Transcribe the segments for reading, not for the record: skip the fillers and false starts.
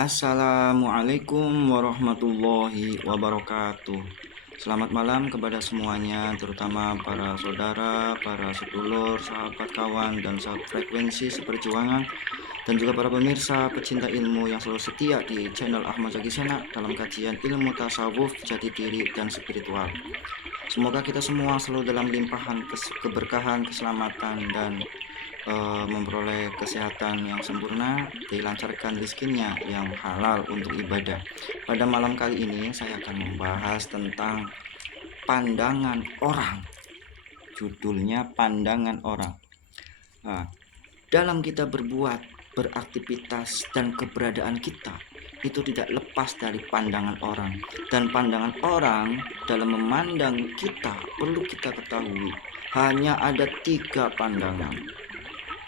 Assalamualaikum warahmatullahi wabarakatuh. Selamat malam kepada semuanya, terutama para saudara, para sedulur, sahabat kawan, dan sahabat frekuensi seperjuangan, dan juga para pemirsa pecinta ilmu yang selalu setia di channel Ahmad Zaki Sena dalam kajian ilmu tasawuf, jati diri, dan spiritual. Semoga kita semua selalu dalam limpahan keberkahan, keselamatan, dan memperoleh kesehatan yang sempurna, dilancarkan rezekinya yang halal untuk ibadah. Pada malam kali ini saya akan membahas tentang pandangan orang. Judulnya pandangan orang. Nah, dalam kita berbuat, beraktivitas, dan keberadaan kita itu tidak lepas dari pandangan orang. Dan pandangan orang dalam memandang kita perlu kita ketahui hanya ada 3 pandangan.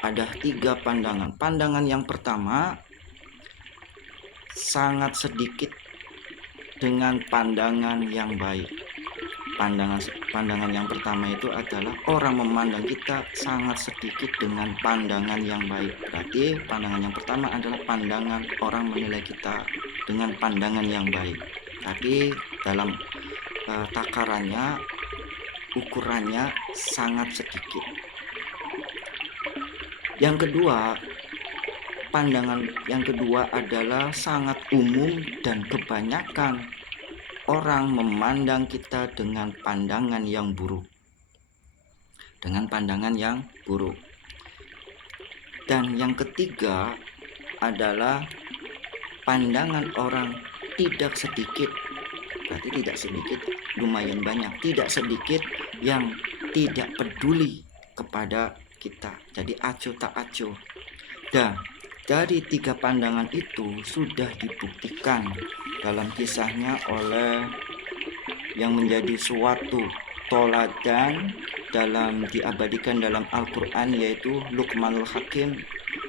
Ada 3 pandangan. Pandangan yang pertama sangat sedikit dengan pandangan yang baik. Pandangan yang pertama itu adalah orang memandang kita sangat sedikit dengan pandangan yang baik. Berarti pandangan yang pertama adalah pandangan orang menilai kita dengan pandangan yang baik. Tapi dalam takarannya, ukurannya sangat sedikit. Yang kedua, pandangan yang kedua adalah sangat umum dan kebanyakan orang memandang kita dengan pandangan yang buruk. Dengan pandangan yang buruk. Dan yang ketiga adalah pandangan orang tidak sedikit. Berarti tidak sedikit, lumayan banyak. Tidak sedikit yang tidak peduli kepada kita. Jadi acuh tak acuh. Dan dari 3 pandangan itu sudah dibuktikan dalam kisahnya oleh yang menjadi suatu toladan diabadikan dalam Al-Quran, yaitu Luqmanul Hakim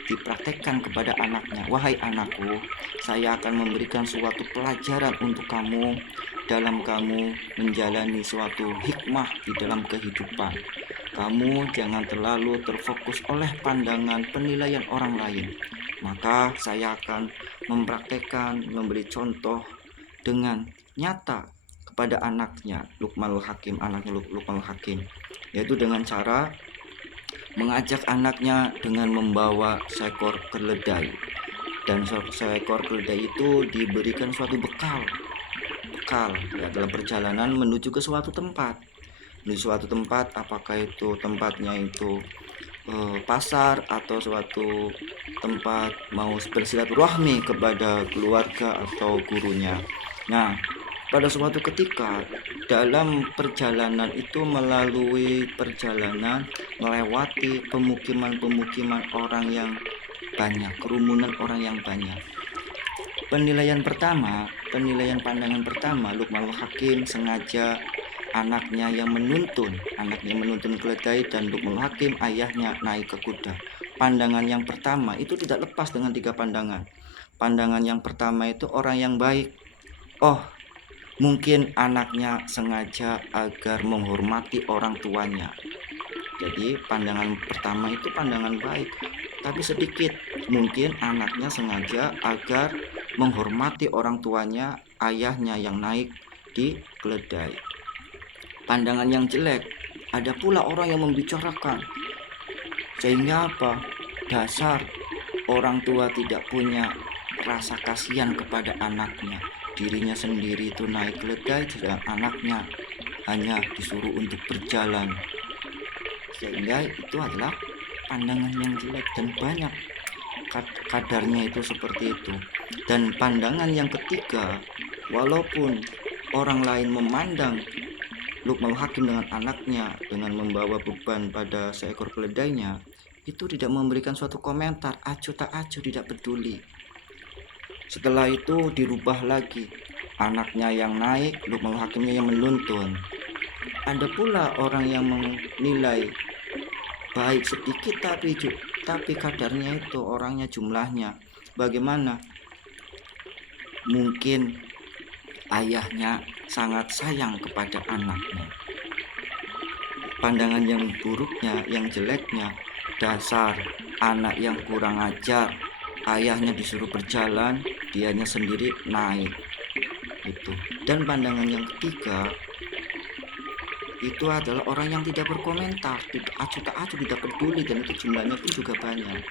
dipraktekkan kepada anaknya. Wahai anakku, saya akan memberikan suatu pelajaran untuk kamu dalam kamu menjalani suatu hikmah di dalam kehidupan. Kamu jangan terlalu terfokus oleh pandangan penilaian orang lain. Maka saya akan memberi contoh dengan nyata kepada anaknya Luqmanul Hakim, Luqmanul Hakim, yaitu dengan cara mengajak anaknya dengan membawa seekor keledai. Dan seekor keledai itu diberikan suatu bekal ya, dalam perjalanan menuju ke suatu tempat. Di suatu tempat, apakah itu tempatnya itu pasar atau suatu tempat mau bersilaturahmi kepada keluarga atau gurunya. Nah, pada suatu ketika dalam perjalanan itu melewati pemukiman orang yang banyak, kerumunan orang yang banyak. Penilaian pandangan pertama, Luqmanul Hakim sengaja anaknya yang menuntun keledai, dan Luqmanul Hakim ayahnya naik ke kuda. Pandangan yang pertama itu tidak lepas dengan 3 pandangan. Pandangan yang pertama itu orang yang baik. Oh, mungkin anaknya sengaja agar menghormati orang tuanya. Jadi pandangan pertama itu pandangan baik, tapi sedikit. Mungkin anaknya sengaja agar menghormati orang tuanya, ayahnya yang naik di keledai. Pandangan yang jelek, ada pula orang yang membicarakan, sehingga apa? Dasar orang tua tidak punya rasa kasihan kepada anaknya. Dirinya sendiri itu naik keledai, dan anaknya hanya disuruh untuk berjalan. Sehingga itu adalah pandangan yang jelek, dan banyak kadarnya itu seperti itu. Dan pandangan yang ketiga, walaupun orang lain memandang Luqmanul Hakim dengan anaknya dengan membawa beban pada seekor keledainya, itu tidak memberikan suatu komentar, acuh tak acuh, tidak peduli. Setelah itu dirubah lagi, anaknya yang naik, Luqmanul Hakimnya yang menuntun. Ada pula orang yang menilai baik sedikit, tapi kadarnya itu, orangnya, jumlahnya bagaimana? Mungkin ayahnya sangat sayang kepada anaknya. Pandangan yang buruknya, yang jeleknya, dasar anak yang kurang ajar, ayahnya disuruh berjalan, dianya sendiri naik. Itu. Dan pandangan yang ketiga itu adalah orang yang tidak berkomentar, tidak acuh tak acuh, tidak peduli, dan itu jumlahnya pun juga banyak.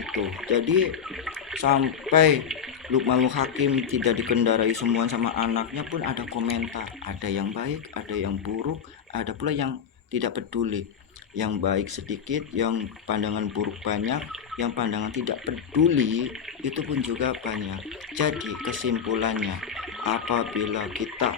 Itu. Jadi sampai Luqmanul Hakim tidak dikendarai semua sama anaknya pun ada komentar, ada yang baik, ada yang buruk, ada pula yang tidak peduli. Yang baik sedikit, yang pandangan buruk banyak, yang pandangan tidak peduli itu pun juga banyak. Jadi kesimpulannya, apabila kita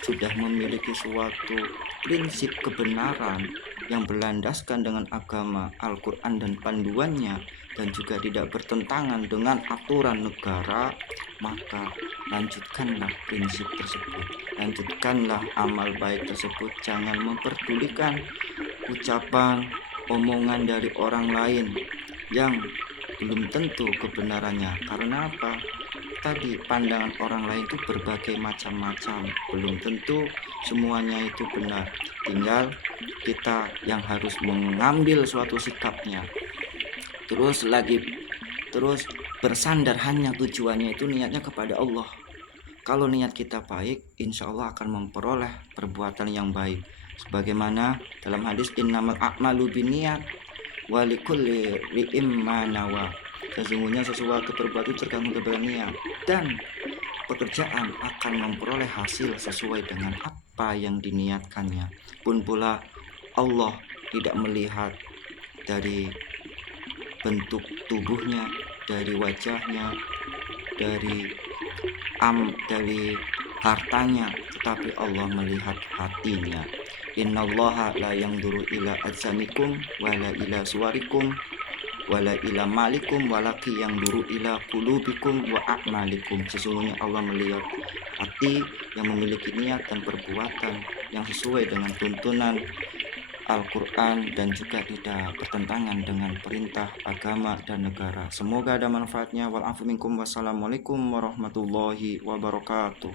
sudah memiliki suatu prinsip kebenaran yang berlandaskan dengan agama Al-Quran dan panduannya, dan juga tidak bertentangan dengan aturan negara, maka lanjutkanlah prinsip tersebut, lanjutkanlah amal baik tersebut. Jangan memperdulikan ucapan, omongan dari orang lain yang belum tentu kebenarannya. Karena apa? Tadi pandangan orang lain itu berbagai macam-macam, belum tentu semuanya itu benar. Tinggal kita yang harus mengambil suatu sikapnya, terus bersandar hanya tujuannya itu niatnya kepada Allah. Kalau niat kita baik, insya Allah akan memperoleh perbuatan yang baik. Sebagaimana dalam hadis innamal a'malu binniyat wa likulli imrin ma nawa. Sesungguhnya sesuatu perbuatan tergantung kepada niat, dan pekerjaan akan memperoleh hasil sesuai dengan apa yang diniatkannya. Pun pula Allah tidak melihat dari bentuk tubuhnya, dari wajahnya, dari hartanya, tetapi Allah melihat hatinya. Innallaha la yanzuru ila ajsamikum wala ila suwarikum wala ila malikum walaki yanzuru ila qulubikum wa a'malikum. Sesungguhnya Allah melihat hati yang memiliki niat dan perbuatan yang sesuai dengan tuntunan Al-Quran dan juga tidak bertentangan dengan perintah agama dan negara. Semoga ada manfaatnya. Wal afu minkum. Wassalamualaikum warahmatullahi wabarakatuh.